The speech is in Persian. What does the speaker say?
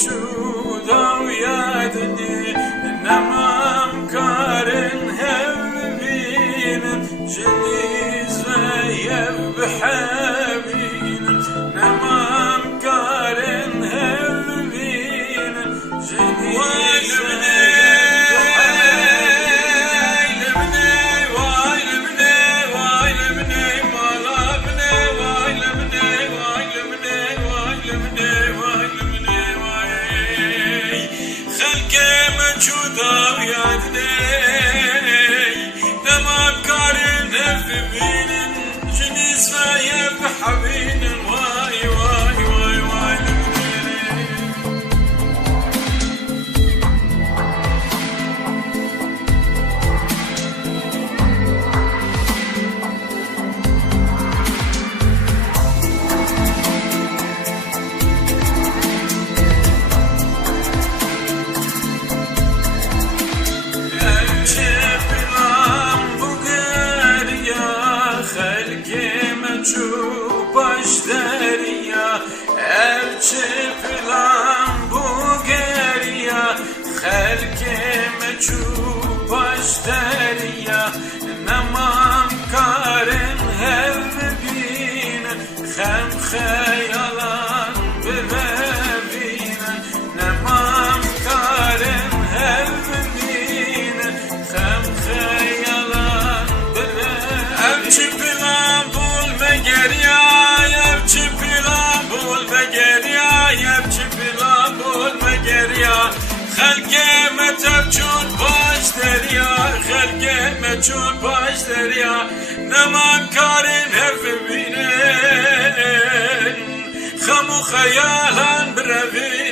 مچودا و یادنی نمام کارن هبین جنیز و یب حبین نمام کارن هبین جنیز و مچودا و یادنی نمام کارن هبین جنیز و یب حبین وای وای وای وای نمام کارن هبین خم خیالان ببین نمام کارن هبین خم خیالان ببین ابچی پیلان بول مگریا ابچی پیلان بول مگریا ابچی پیلان بول مگریا خلقه متب چون باش دریا خلقه مچون باش دریا نمان کارن هف بینن خمو خیالان بروین